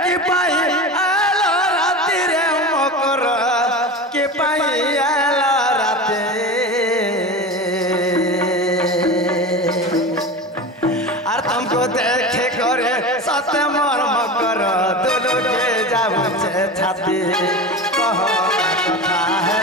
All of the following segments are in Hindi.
कि पाई आलो राती रे मकर कि पाई आलो राती और तुमको देखे करे सत्य मोर मकर दोनों के जाऊ छाती कहो कथा है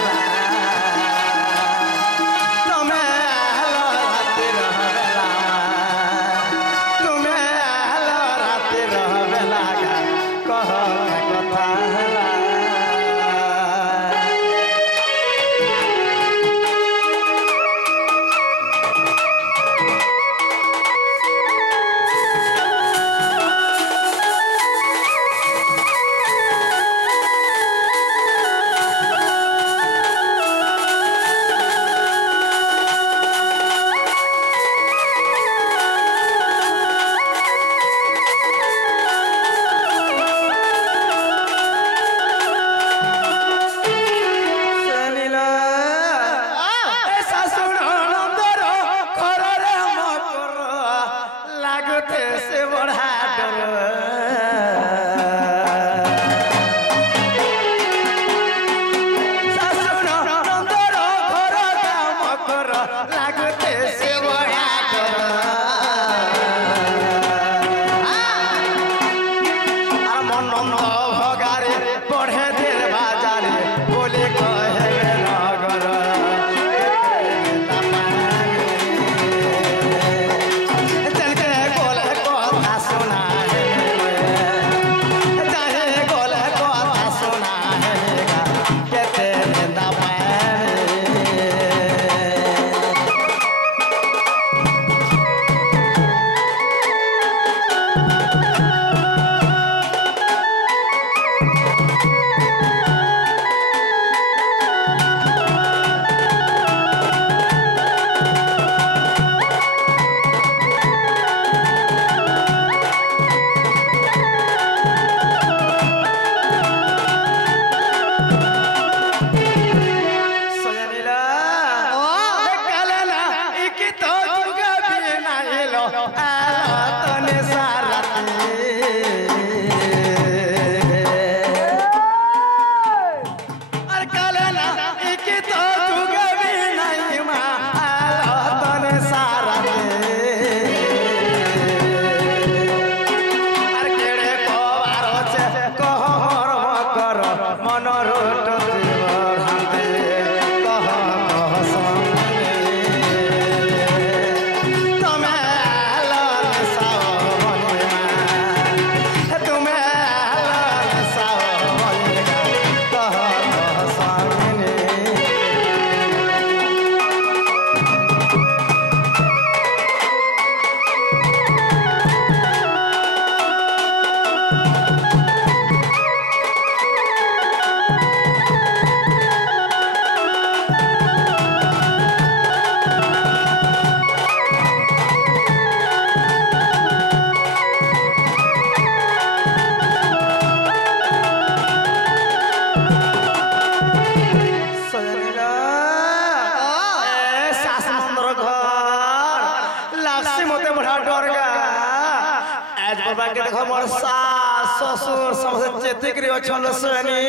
ससुर समझ चेतिक रे छन सनी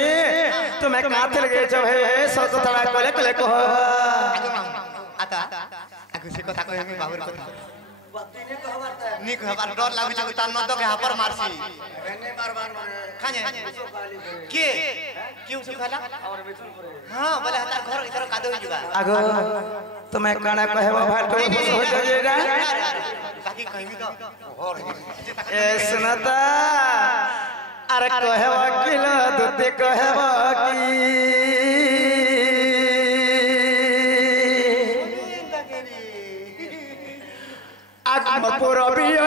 तुम्हें काथे लगे छ हे सत तड़ा कोले कोले कह आता आगु से कथा कहे बाबूर कथा बत्तीने कहबारता नी कहबार डर लागु छ त न तो के हापर मारसी एने मारबार खाने के क्यों सुखाला और बेचन करे हां बोले हतार घर इधर कादो जुगा आगो तुम्हें काना कहबो भाटो हो जाएगा बाकी कहबी तो ए सुनता अरे कहबो किलो दूध कहबो आगम पुरबियो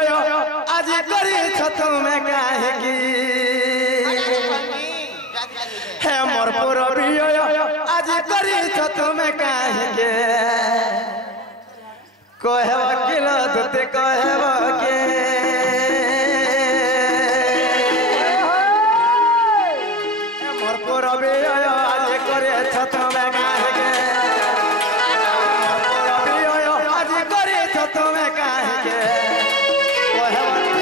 आज करी छ तुमे काहे की हे मोर पुरबियो आज करी छ तुमे काहे के कहबो किलो दूध कहबो के मोर पुरबियो आज करे छ तुमे काहे के मोर पुरबियो आज करे छ तुमे काहे के कहबो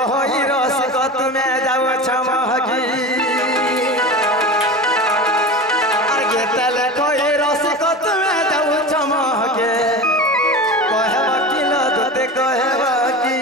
कहोई रसिक तुमे जाऊ छमहकी আর গেতালে কই রসিক তুমি যাও চমকে কহেব কি লদতে কহেব কি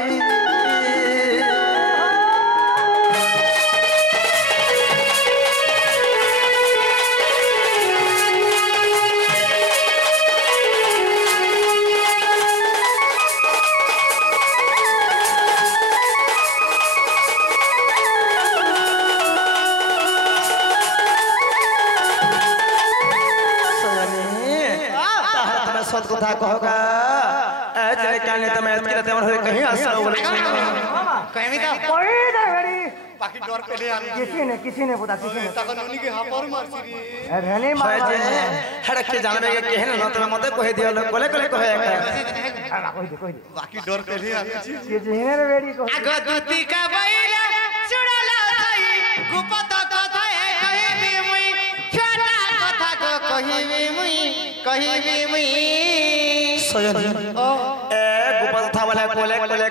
सत कथा कहगा ए जने काने तमे एतके तेमन होय कहीं आसलो बोले कहीं भी तो कोई दे बड़ी बाकी डर पे ले आनी किसी ने पता किसी ने तक नोनी के हापर मारसी रे अरे नहीं मार हड़क के जानबे के केहन न तमे मते कहि दियो कोले कोले कहे कोई दे बाकी डर पे ले आनी छी ये जेने रे बेड़ी को आगो दुती का बैला सुड़ला सही गुपत कथा कहि भी मुई छोटा कथा को कहि भी मुई सजन ए गुपत था वाला कोले कोले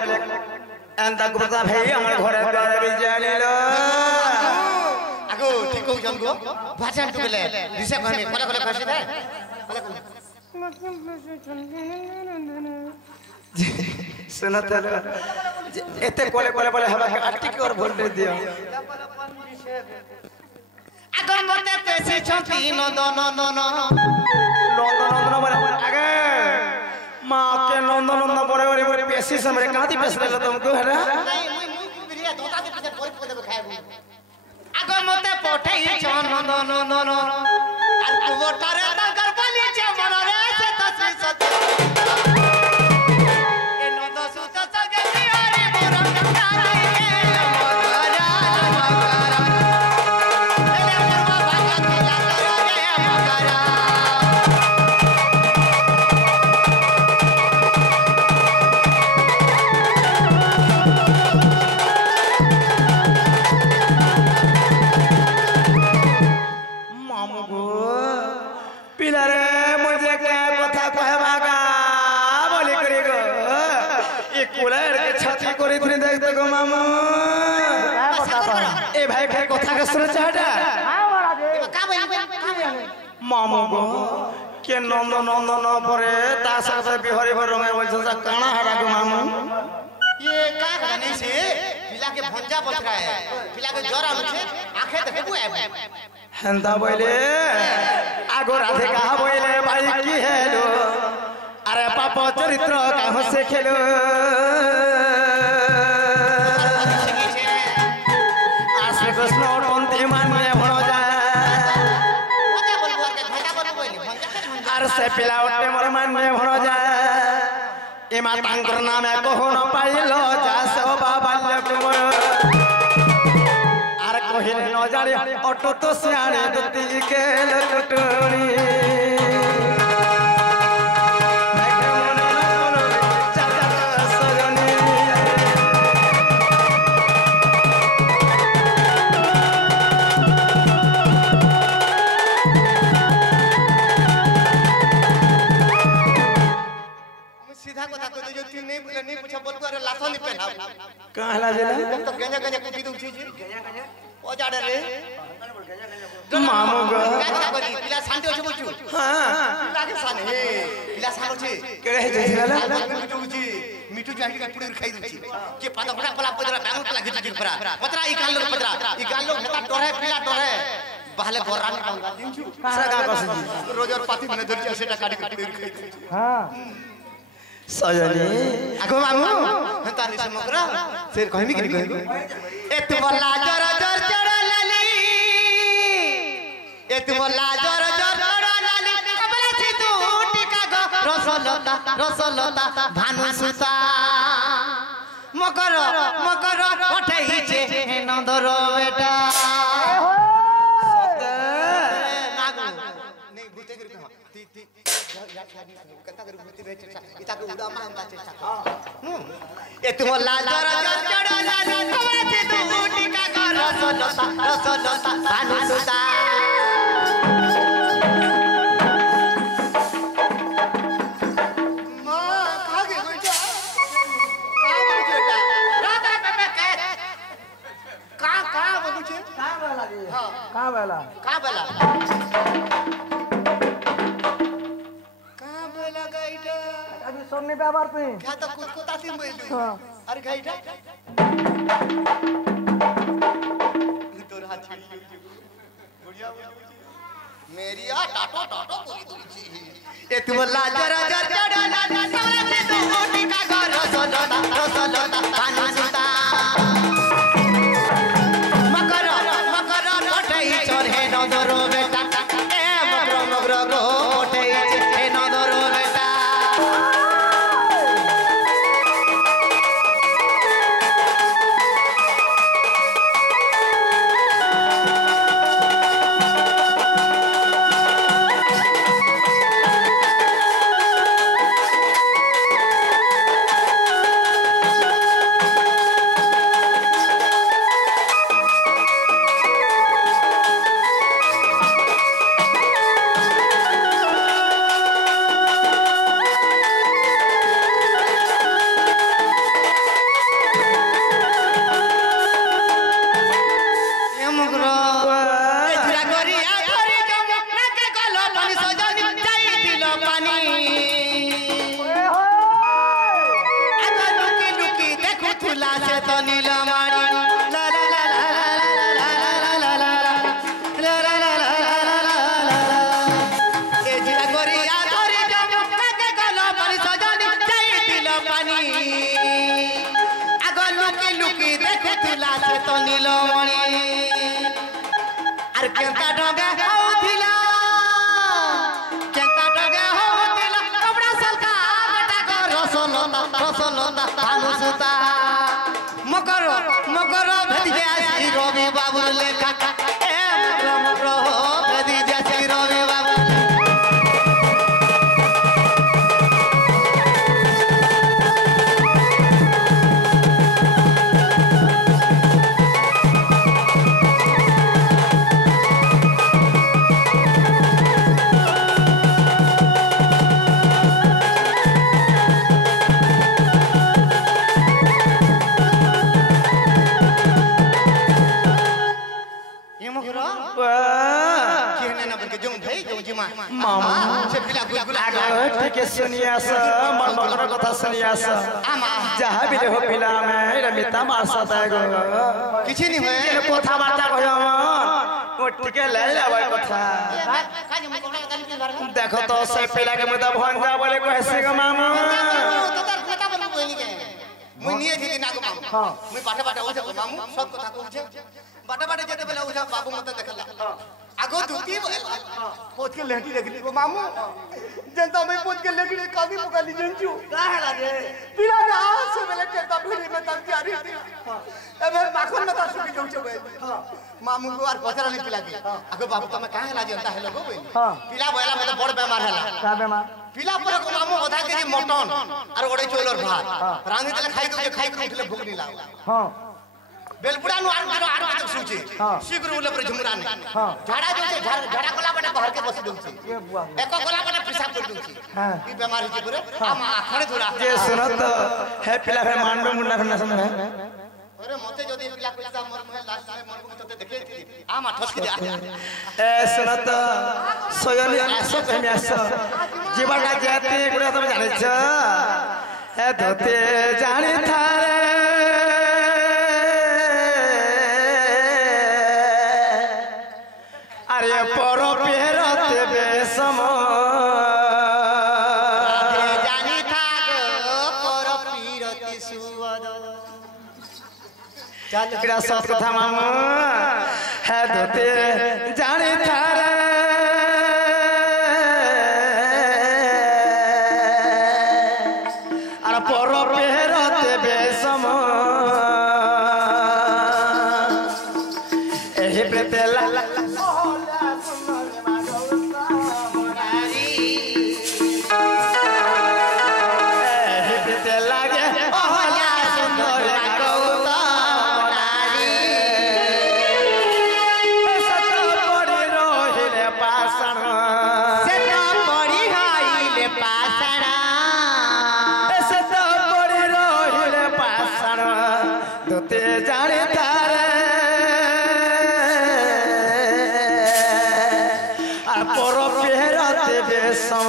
एंता गुपत भाई हमर घरे द्वारे भी जानिलो आगो ठीक हो जन गो भाषण तो बोले दिशा कोने कोले कोले खसी दे सुनो तो एते कोले कोले बोले हवा काटी के और वोल्टेज दियो आगो मते पेसे छपी न दन नंदन बोले आगे मां के नंदन बोले बोले पेशी समरे काती पेश ले तुमको है ना नहीं मुई बिरिया धोता दे पीछे पोरी पोरी खाए आगो मते पठै छन न आर कुवटारे तंकर बलि छे मन रे से तस्वी सत ए नंद सुत सगे हरि मोरम तारे के मगरा एले मोरवा भागत ला करे मगरा पिलारे मुझे क्या कथा कहबागा बोली करी गो ये कुलर के छाती करी तुनी देखते गो मामू ए भाई भाई कथा के सुन चाहता हां बड़ा दे का बोली मामू गो के नंद नंद न परे ता साथे बिहरी भर रंगे बोलछ सा काना हरा गो मामू ये का गाने से पिला के भंजा बच रहा है पिला के ज्वर आलू छे आंखें देखबो है हेंदा बोले आगो राधे कहा बोले भाई की हेलो अरे पाप चरित्र कहाँ से खेलो आश्री कृष्ण टंती माने भणो जाए भंजा बोलबो के भंजा बोलबो भंजा अरे से पिला उठे मोर माने भणो जाए एमा तांकर नामे कहो न पाइलो जासो बाबाल्य कुमार अरे कहिले न जाने ऑटो तो सियाने दुती के लटटणी सीधा कथा को जो तीन नहीं पूछा बोल अरे लाथो नहीं पहना कहला जेला तो गंजा गंजा कुटी दउ छी गंजा गंजा ओ जाडे रे मामू गो का बदी पिला शांति होछ बोलछु हां लागे सान हे पिला सान होछ केड़े हे जेला मिठू छी मिठू जाहि का पुड़ी खाई दउ छी के पादा घोड़ा पला पदरा बांगु पला गिट गिट परा पतरा ई गाल लोग पतरा ई गाल लोग हेता डरे पिला डरे बाहले गोरा में कांगा दिनछु सगा कस रोजर पाती मने धरछि सेटा काटी काटी खाई हां सजनी आगो मामू तारी से मकरा शेर कहमी कि कहबो एत बल्ला जर जर जर लाली एत बल्ला जर जर जर लाली कबला छी तू टिका गो रसलता भानु सुता मकर मकर उठै छे नंदर बेटा नागो नहीं भूते कर ती ती कता कर भूते बेच इता को उड़ा मान बाचे ए तुम लाजर जर जर लाली कबला छी तू टिका गो रसलता भानु सुता ব্যবহার তুই খা তো কুতকুতা সিম বইলু হ্যাঁ আরে খাইটা তোর হাত ছিড়ি বুড়িয়া মেরিয়া টাটো টাটো করি দুইছি এ তুম লাজর জর জড়া না তোরা সে তো ওটি কা ঘর রসলতা পানি সুতা মকর কোটেই চড়ে নদর বেটা এ মকর কোটেই চড়ে নদর বেটা मकर भेदी जासी रवि बाबू लेखा ए मकर भेदी जासी रवि बाबू मामा ठीक सुनिया मकर कथा सुनिया जहाँ भी हो पिला में रमिता मारसा गो किछि नहीं होए कथा बार्ता कहो ओ टिके ले जावे कथा देखो तो से पिला के मुदा भंगा बोले कहसे गो मामा तो तार कथा बोल बोली के मुई निये थी ना गो मामा हां मुई बाटे बाटे हो जा मामू सब कथा कहू छे बाटे बाटे जेते बेला उठा बाबू मते देखला आगो दुती पोत के लेटी देखली गो मामू जनता में पोत के लेटी कादी मुकाली जंजू का हैला रे पिला ना से बेले केता भिड़ी में तन तैयारी एबे माखन में ता सुकी जाउ छबे मामू को आर पचरा नहीं पिला के आगो बाबू तमे का हैला जनता हैलो गो बे पिला बोला में तो बड़ बेमार हैला का बेमार पिला पर को मामू बधा के मटन और ओडे चोलर भात रांधी देले खाई दो खाई के उठले भूख नहीं लाग हां बेलपुरा नु 8 बजे सुची शीघ्र उले पर झुमरा ने झाड़ा जो से झाड़ा कोला बटे बाहर के बस दूची ये बुआ एको कोला बटे पेशाब कर दूची ई बीमारी जे करे हम आखणे धुरा जे सुनत है पिला है मांडो मुंडा खन्ना समझ अरे मते जदी पिला कोला मोर मोह लास्ट में मोर को तते देखे थी आमा ठस के ए सुनत सोयली आसो में आसो जीवन का जाते गुड़ा तुम जाने छ ए धोते जाने थारे अरे पर पेरते बेसम जानी था पर पीरति सुवद चल किरा सत कथा मामू है धोते जाने थारे अरे पर पेरते बेसम एही प्रेतेला जाने तारे पर पेरते बेसम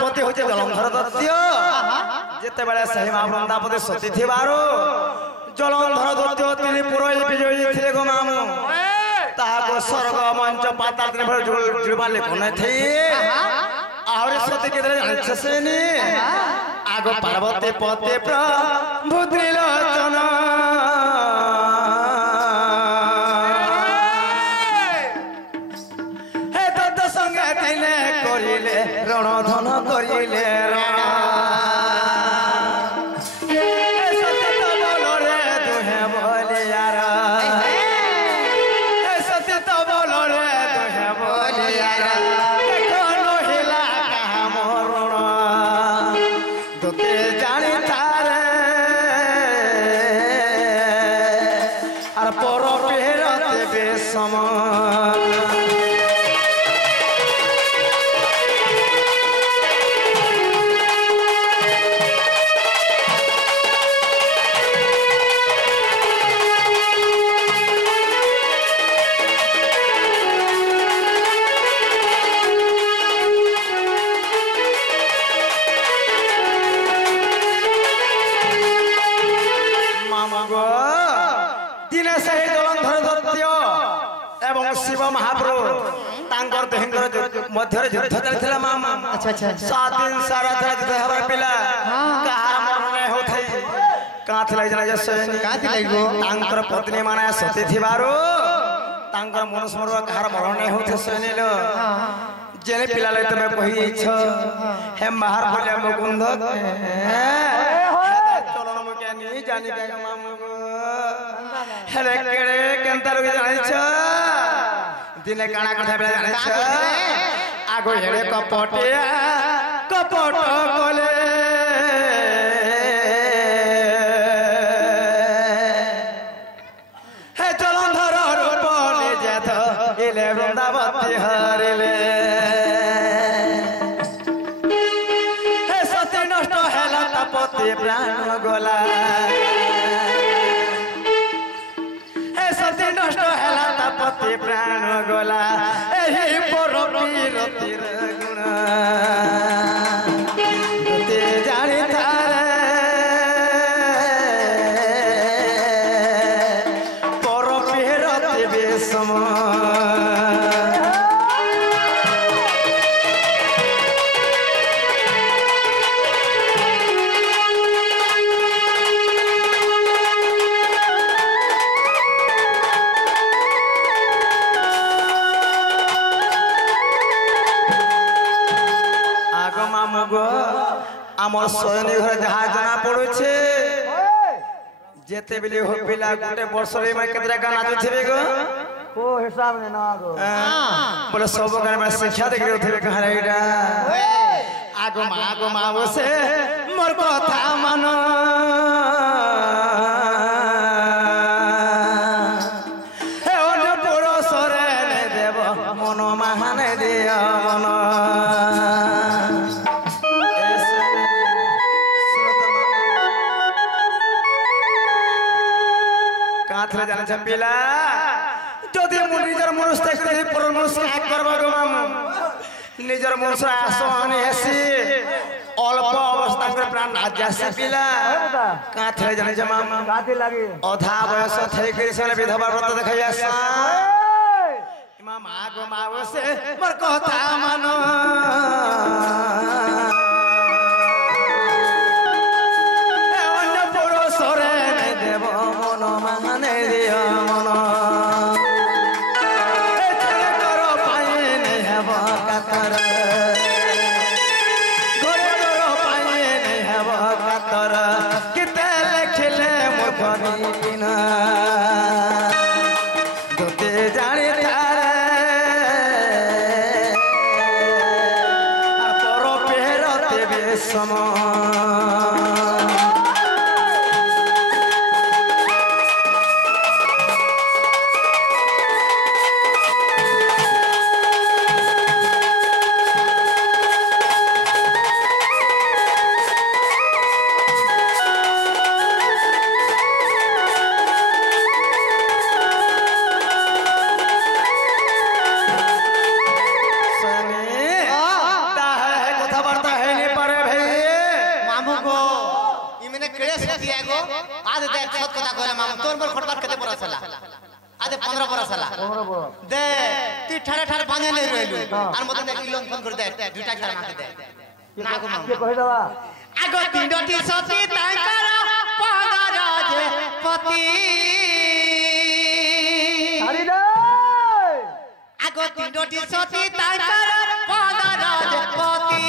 ପତି ହଉଛି ଜଳନ୍ଧର ଦତ୍ୟ ଯେତେବେଳେ ସେହି ମା ବୃନ୍ଦାବତୀ ସତୀ ଥିବାରୁ ଜଳନ୍ଧର ଦତ୍ୟ ତିନି ପୁରୋହିତ ବିଜୟୀ ଥିଲେ ଗୋ ମାମୁ ତାହାକୁ ସ୍ୱର୍ଗ ମଞ୍ଚ ପାତାଳ ଜୁଡ଼ବା ଲେଖୁ ନଥି ଆହୁରି ସତୀ କେତେବେଳେ ଜାଣିଛ ସେନି ଆଗ ପାର୍ବତୀ ପତି ପ୍ରଭୁ ତ୍ରିଲୋଚନ হে তত সঙ্গে দিলে করিলে রণধন করিলে রণ ମଧ୍ୟରେ ଯୁଦ୍ଧ ଚାଲିଥିଲା ମାମା ଆଚ୍ଛା ଆଚ୍ଛା 7 ଦିନ ସାରା ଯୁଦ୍ଧ ହେବାର ପିଲା କାହାର ମରଣ ହେଉଥାଏ କାଁଥି ଲାଗି ଜଣା ସୈନି କାଁଥି ଲାଗିବ ତାଙ୍କର ପତ୍ନୀ ମାନେ ସତୀ ଥିବାରୁ ତାଙ୍କର ମନୁଷ୍ୟ ମର କାହାର ମରଣ ହେଉଥାଏ ସୈନିଲ ଯେନେ ପିଲା ଲାଗି ତମେ କହିଛ ହେ ମାହାର ବୋଲିଆ ମୁକୁନ୍ଦ ଚଲନ ମୁକେ ନି ଜାନି କା ମାମୁ ହେଲେ କେଡେ କେନ୍ତା ରୋଗୀ ଜାଣିଛ দিনে কানা কথা বেলা জানিছ আগো হেড়ে কপটিয়া কপট কলে হে জলন্ধর রূপ নিজে তো ইলে বৃন্দাবতী হরিলে হে সতী নষ্ট হেলা তাপতি প্রাণ গলা নষ্ট হেলা তাপতি প্রাণ গলা এই পরবীরতির গুণ গতি জানি তারে পরবীরতি বিষম আমার সৈনী ঘরে যাহা জনা পড়ুছে যেতে বিলি পিলা গোটে বর্ষরে মা কেতরা গান নাচুথিবে গো को हिसाब ने ना गो বলে সব গান মা শিক্ষা দেখি উঠিবে কাহারা এটা আগো মা বসে মোর কথা মান হে অন্য পুরুষরে দেব মন মাহানে দিও মন কাঁথরে জানে পিলা যদি মু নিজের মনুষ্য দেখি পর মনুষ্য এক করবা গো মামু নিজের মনুষ্য আসনি হেসি অল্প অবস্থা করে প্রাণ আজাসে পিলা কাঁথরে জানে মামু गाती लगी অধা বয়স થઈ કરી সে বিধবা ব্রত দেখাই আসা মামা গো মা বসে মোর কথা মানো অন্য পুরুষরে দেব মন মানে দিও মন কর পাই নেই হব কাতর ঘরে কর পাই নেই হব কাতর কেতে লেখিলে মোর কবিনা যদি জানি পর পেরতে বেশম आज देख सत कथा कहले मामू तोर पर खटबार केते बरस हला आज 15 बरस हला 15 बरस दे तू ठाड़े ठाड़े बांधे ले रहलु और मते देख लोन फोन कर दे दुटा छाड़ माके दे ना को मामू के कहि दवा आगो तीनटी सती तांकर पगराज पति हरि रे आगो तीनटी सती तांकर पगराज पति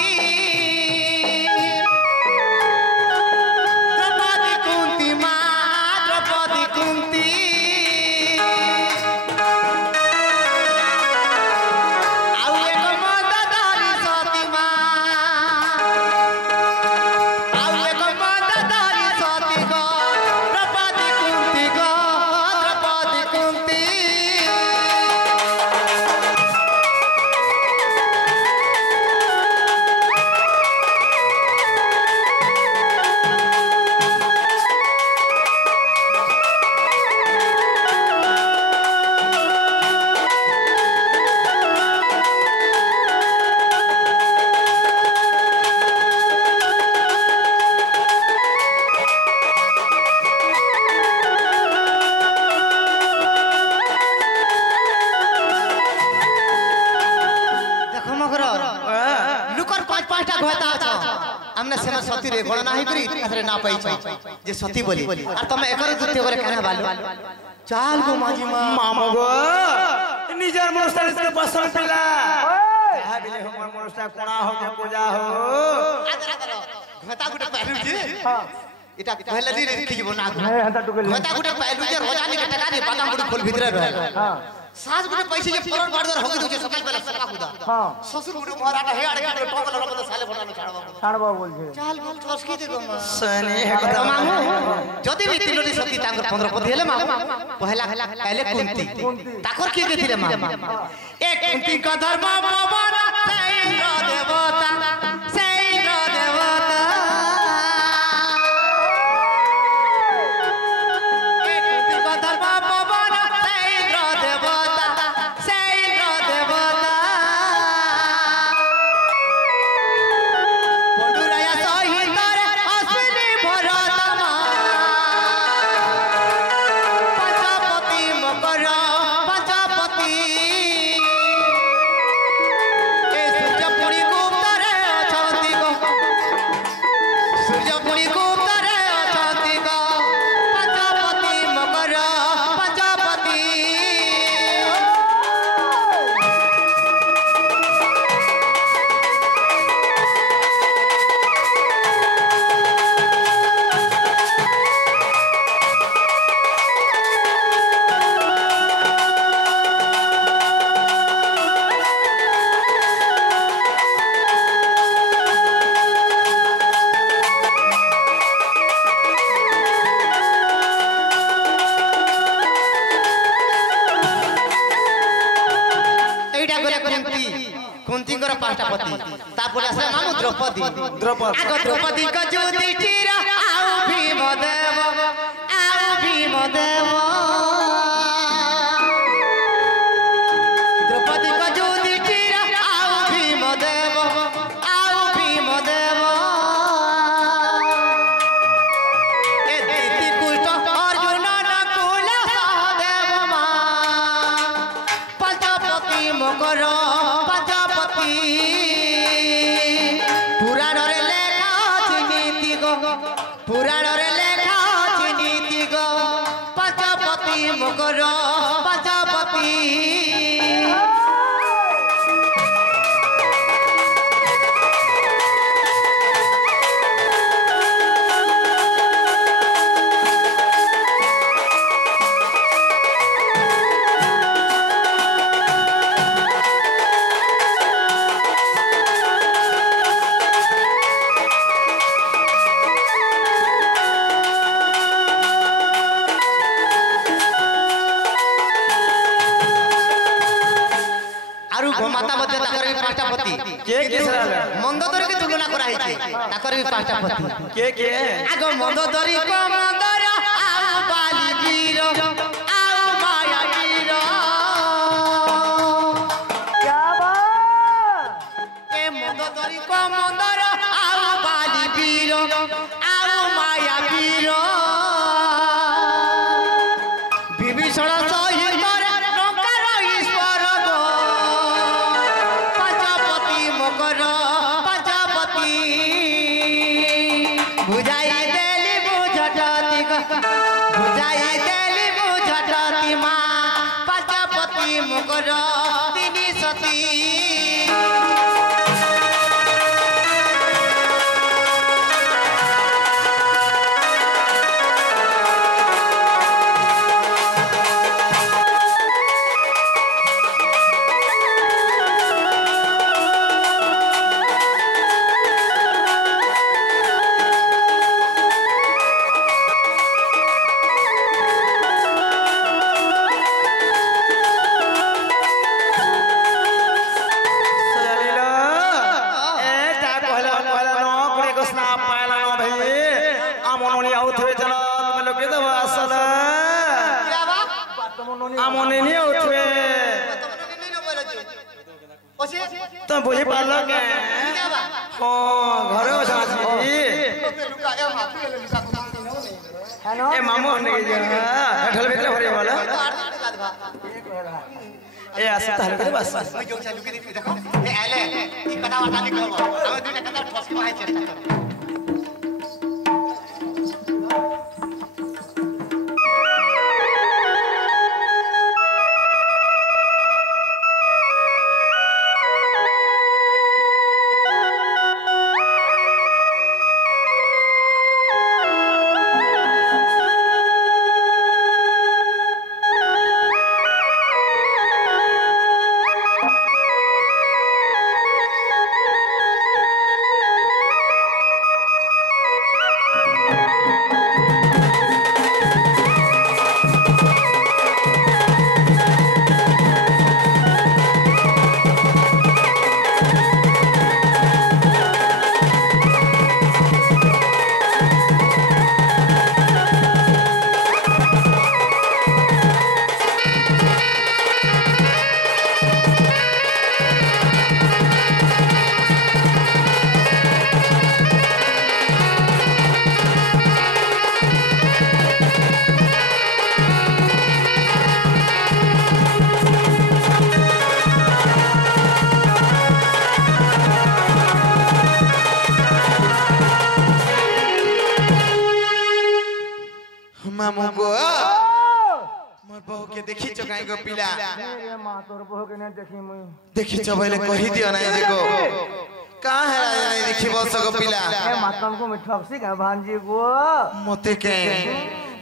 हमने सेना सती रे गणना ही करी अथरे ना पाई जे सती बोली और तुम एकर दुते करे कहना बालू चाल गो माजी मामो गो निजर मनुष्य के पसंद पिला कहा बिले हमर मनुष्य कोना हो के पूजा हो घता गुटा पहलू जी हां इटा पहले दिन ठीक बना नहीं हटा टुकल घता गुटा पहलू जे रोजानी के टका दे बादाम गुट खोल भीतर रहे हां साज गुटे पैसे जे फरन बाड़दर होगी तुझे सकाल बेला सका खुदा हां ससुर गुटे मोहराटा हे आड़े के टोकल रब साले फटानो छाड़बा छाड़बा बोल छे चाल बोल कस की दे गो सने हे कथा मामू जदी भी तीनोटी सती तांकर 15 पति हेले मामू पहला पहले कुंती ताकर की देथिले मामू एक कुंती का धर्म पवन सैन्द्र देवता सैन्द्र देवता एक कुंती का धर्म पवन सैन्द्र देवता सैन्द्र देवता बंडुराया सहित अश्विनी भरतमा पंचपति मकर पंचपति ए सूर्यपुरी गुप्तरे अछंती गो सूर्यपुरी गुप्तरे अछंती गो पंचपति मकर पंचपति एइटा गले कुंतीଙ୍କର पांचटा पति तापर आसे मामू द्रौपदी द्रौपदी आगो द्रौपदी का युधिष्ठिर आउ भीम देव द्रौपदी का युधिष्ठिर आउ भीम देव ए दैती कुष्ठ अर्जुन नकुल सहदेव मा पंचपति मकर पंचपति पुराण रे लेखा अछि नीति गो पुराण रे लेखा अछि नीति गो पंचपति मकर पंचपति माता मध्य ताकर भी पांचटा पति के सराले मंदोदरी के तुलना करा है ताकर भी पांचटा पति के आगो मंदोदरी को मंदर आउ बाली वीर आउ माया वीर क्या बात ए मंदोदरी को मंदर आउ बाली वीर आउ माया वीर ভীষণ সহিতরে লঙ্কার ঈশ্বর গো পাঁচপতি মকর পাঁচপতি বুঝাই দেলি বুঝটি বুঝাই দেলি বুঝটি মা পাঁচপতি মকর তিনি সতী तुम बुझी पाल के घरे ए मामू ने हेठल भीतर भरे वाला ए आसे ताले के बस मैं जोक चालू के देखो ए आले ई कथा वाटा नहीं कहबो हम दुटा कथा ठोस के माहे चेष्टा कर मामू को मोर बहू के देखी छ काई गो पिला रे मां तोर बहू के नहीं देखी मुई देखी छ पहले कहि दियो ना देखो का है नहीं देखी बस गो पिला ए मातम को मिठक्सी का भांजी गो मते के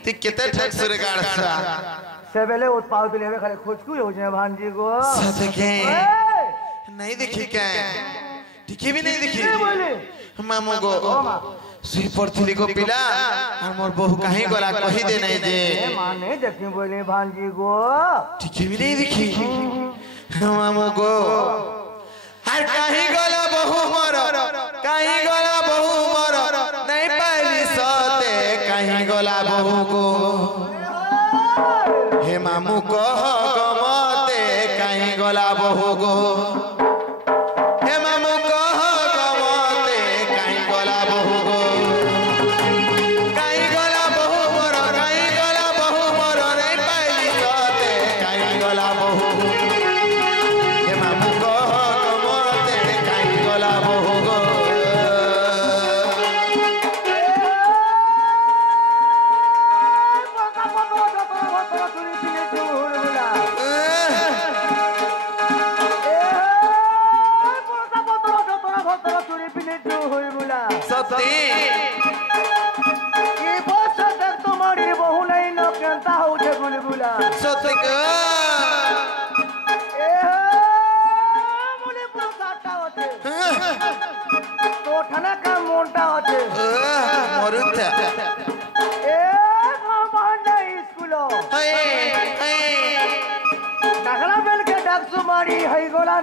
ती केते ठक सुरे गाड़सा से बेले उत्पाद पे लेवे खाली खोजकू हो जे भांजी गो सते के नहीं देखी के देखी भी नहीं देखी मामू गो सुई पड़थली गो पिला और मोर बहू काहे गला कहि दे नहीं जे माने देखी बोले भांजी गो ठीक भी नहीं देखी मामू गो हर काहे गला बहू मोर काहे गला बहू मोर नहीं पाइली सते काहे गला बहू को हे मामू को गमते काहे गला बहू को हे मामू को गमते काहे गला बहू को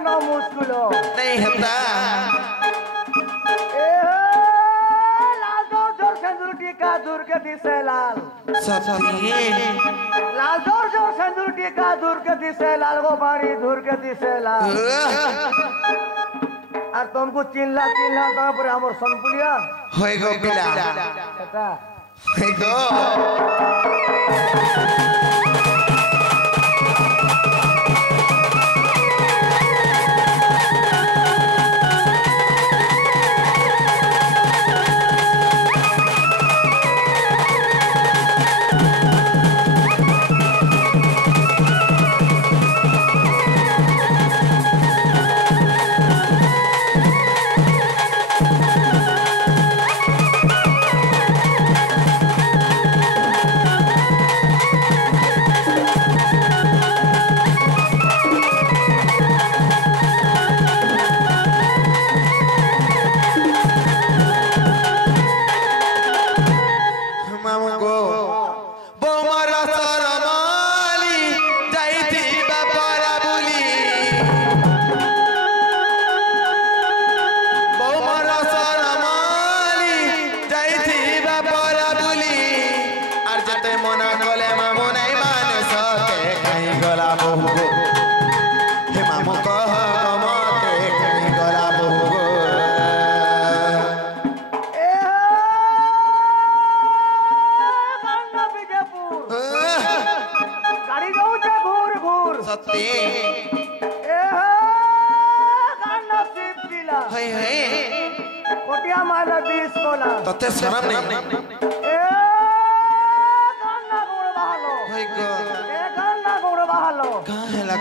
नहीं हता लाल जोर सिंदूर टीका दूर के दिसे लाल सती लाल जोर सिंदूर टीका दूर के दिसे लाल गो पानी दूर के दिसे लाल और तुमको चिल्ला चिल्ला तो पर हमर सनपुलिया होय गो पिला कता होय गो मना कले मामू नहीं मान सके कहीं गला बहु गो हे मामू कह मते कहीं गला बहु गो ए गाना विजयपुर गाड़ी जाऊ छे घूर घूर सत्य ए गाना शिव जिला हे हे कोटिया माला 20 कोला तते शरम नहीं ए गाना गोड़ बहालो होय गो ए गाना गोड़ बहालो कहाँ है ला